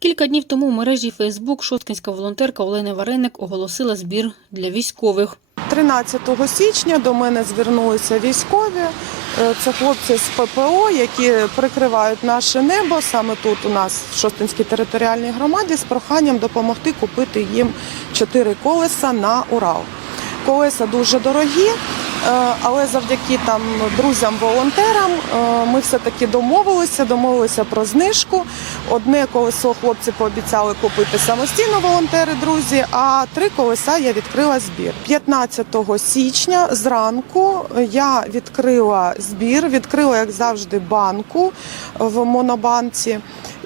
Кілька днів тому в мережі Фейсбук шосткинська волонтерка Олена Вареник оголосила збір для військових. 13 січня до мене звернулися військові. Е, Це хлопці з ППО, які прикривають наше небо саме тут у нас в Шостинській територіальній громаді з проханням допомогти купити їм чотири колеса на Урал. Колеса дуже дорогі, але завдяки там друзям-волонтерам е, ми все-таки домовилися, домовилися про знижку. Одне колесо хлопці пообіцяли купити самостійно волонтери, друзі, а три колеса я відкрила збір. 15 січня зранку я відкрила збір, відкрила, як завжди, банку в монобанці.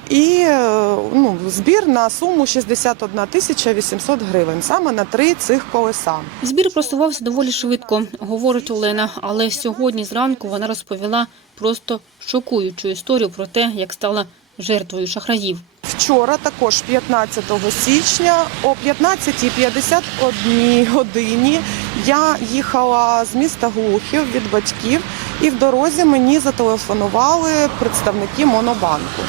І е, ну, збір на суму 61 тисяча 800 гривень, саме на три цих колеса. Збір просувався доволі швидко, говорить Олена, але сьогодні зранку вона розповіла просто шокуючу історію про те, як стала жертвою шахраїв. Вчора, також 15 січня, о 15.51 годині я їхала з міста Глухів від батьків, і в дорозі мені зателефонували представники монобанку.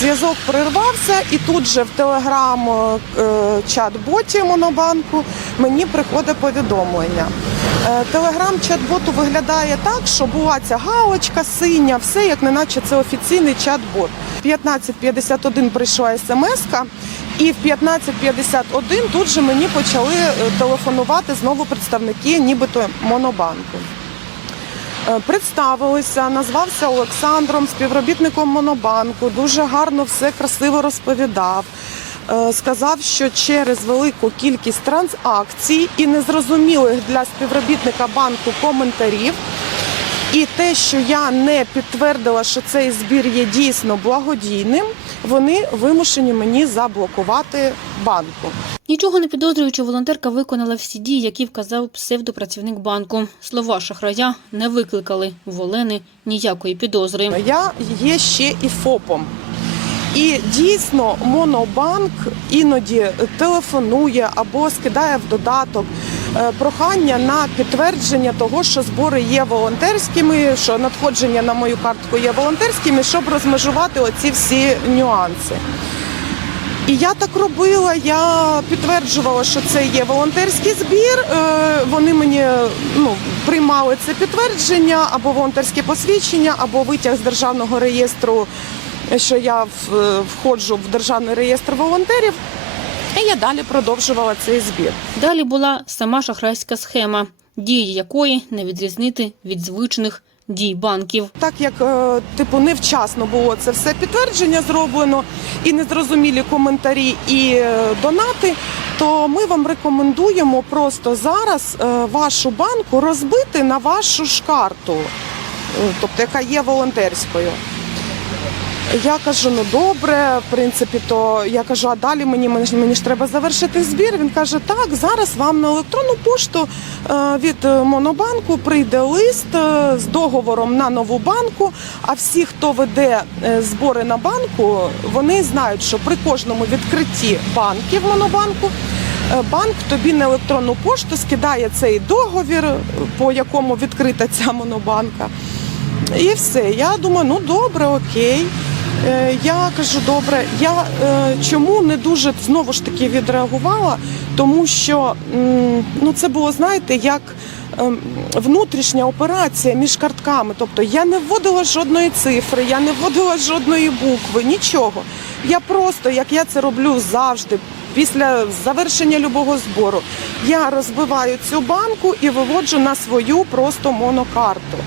Зв'язок перервався, і тут же в телеграм-чат-боті монобанку мені приходить повідомлення. Телеграм-чат-боту виглядає так, що була ця галочка синя, все як неначе це офіційний чат-бот. В 15.51 прийшла смс-ка, і в 15.51 тут же мені почали е, телефонувати знову представники нібито монобанку. Е, Представилися, назвався Олександром, співробітником Монобанку. Дуже гарно все красиво розповідав. Е, Сказав, що через велику кількість транзакцій і незрозумілих для співробітника банку коментарів, і те, що я не підтвердила, що цей збір є дійсно благодійним, вони вимушені мені заблокувати банку. Нічого не підозрюючи, волонтерка виконала всі дії, які вказав псевдопрацівник банку. Слова шахрая не викликали в Олени ніякої підозри. Я є ще і ФОПом. І дійсно Монобанк іноді телефонує або скидає в додаток прохання на підтвердження того, що збори є волонтерськими, що надходження на мою картку є волонтерськими, щоб розмежувати оці всі нюанси. І я так робила. Я підтверджувала, що це є волонтерський збір. Е, Вони мені ну, приймали це підтвердження або волонтерське посвідчення, або витяг з державного реєстру, що я входжу в державний реєстр волонтерів. І я далі продовжувала цей збір. Далі була сама шахрайська схема, дії якої не відрізнити від звичних дій банків. Так як е, типу невчасно було це все підтвердження зроблено, і незрозумілі коментарі і е, донати, то ми вам рекомендуємо просто зараз е, вашу банку розбити на вашу ж карту, тобто яка є волонтерською. Я кажу, ну добре, в принципі, то я кажу, а далі мені, мені, ж- треба завершити збір. Він каже, так, зараз вам на електронну пошту е, від е, Монобанку прийде лист е, з договором на нову банку. А всі, хто веде збори на банку, вони знають, що при кожному відкритті банків Монобанку е, банк тобі на електронну пошту скидає цей договір, по якому відкрита ця монобанка. І все. Я думаю, ну добре, окей. Е, Я кажу, добре, я е, чому не дуже знову ж таки відреагувала, тому що ну, це було, знаєте, як ем, внутрішня операція між картками. Тобто я не вводила жодної цифри, я не вводила жодної букви, нічого. Я просто, як я це роблю завжди, після завершення любого збору, я розбиваю цю банку і виводжу на свою просто монокарту.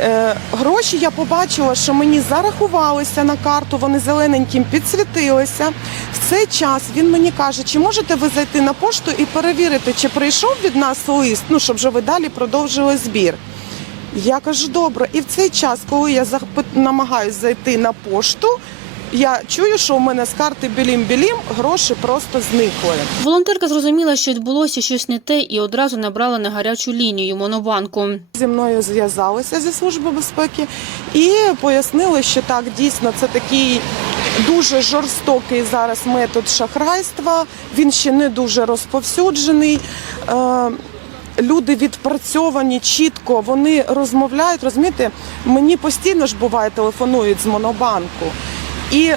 Е, Гроші я побачила, що мені зарахувалися на карту, вони зелененьким підсвітилися. В цей час він мені каже, чи можете ви зайти на пошту і перевірити, чи прийшов від нас лист, ну щоб вже ви далі продовжили збір. Я кажу, добре. І в цей час, коли я намагаюся зайти на пошту, я чую, що у мене з карти білім-білім гроші просто зникли. Волонтерка зрозуміла, що відбулося щось не те, і одразу набрала на гарячу лінію монобанку. Зі мною зв'язалися зі служби безпеки і пояснили, що так дійсно це такий дуже жорстокий зараз метод шахрайства. Він ще не дуже розповсюджений. Е, Люди відпрацьовані чітко, вони розмовляють. Розумієте, мені постійно ж буває телефонують з монобанку. І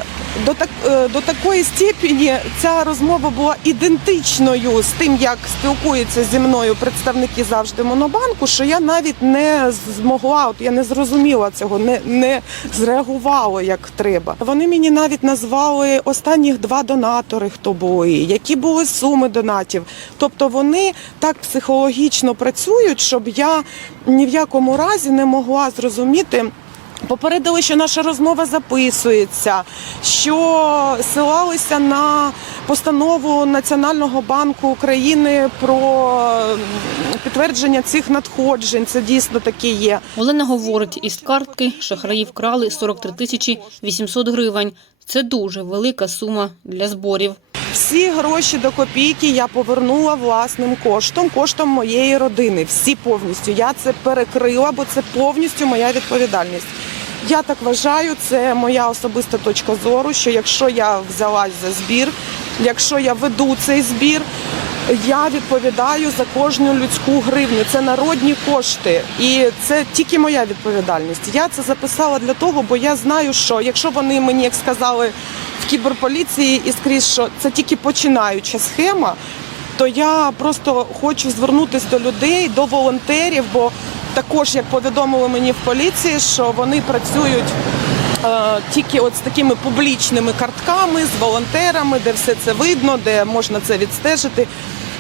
до так е, до такої степені ця розмова була ідентичною з тим, як спілкуються зі мною представники завжди монобанку, що я навіть не змогла, от я не зрозуміла цього, не, не зреагувала як треба. Вони мені навіть назвали останніх два донатори, хто були, які були суми донатів. Тобто вони так психологічно працюють, щоб я ні в якому разі не могла зрозуміти. Попередили, що наша розмова записується, що силалися на постанову Національного банку України про підтвердження цих надходжень. Це дійсно таке є. Олена говорить, із картки шахраї вкрали 43 тисячі 800 гривень. Це дуже велика сума для зборів. Всі гроші до копійки я повернула власним коштом, коштом моєї родини. Всі повністю. Я це перекрила, бо це повністю моя відповідальність. Я так вважаю, це моя особиста точка зору. Що якщо я взялась за збір, якщо я веду цей збір, я відповідаю за кожну людську гривню. Це народні кошти, і це тільки моя відповідальність. Я це записала для того, бо я знаю, що якщо вони мені як сказали в кіберполіції і скрізь, що це тільки починаюча схема, то я просто хочу звернутися до людей, до волонтерів, бо також, як повідомили мені в поліції, що вони працюють е, тільки от з такими публічними картками, з волонтерами, де все це видно, де можна це відстежити.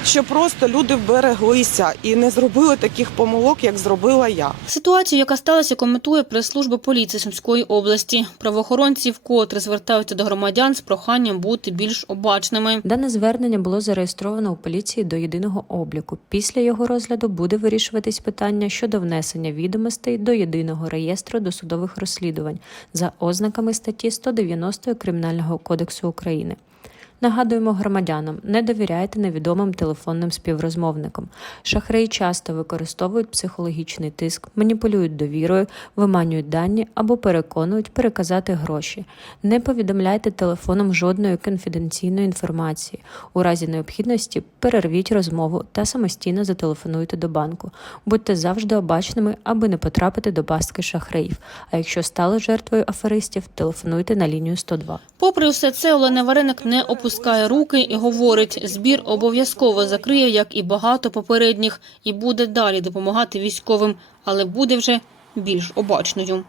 Щоб просто люди вбереглися і не зробили таких помилок, як зробила я. Ситуацію, яка сталася, коментує прес-служба поліції Сумської області. Правоохоронці вкотре звертаються до громадян з проханням бути більш обачними. Дане звернення було зареєстровано у поліції до єдиного обліку. Після його розгляду буде вирішуватись питання щодо внесення відомостей до єдиного реєстру досудових розслідувань за ознаками статті 190 Кримінального кодексу України. Нагадуємо громадянам, не довіряйте невідомим телефонним співрозмовникам. Шахраї часто використовують психологічний тиск, маніпулюють довірою, виманюють дані або переконують переказати гроші. Не повідомляйте телефоном жодної конфіденційної інформації. У разі необхідності перервіть розмову та самостійно зателефонуйте до банку. Будьте завжди обачними, аби не потрапити до пастки шахраїв. А якщо стали жертвою аферистів, телефонуйте на лінію 102. Попри все це, Олена Вареник не опускає руки і говорить, збір обов'язково закриє, як і багато попередніх, і буде далі допомагати військовим, але буде вже більш обачною.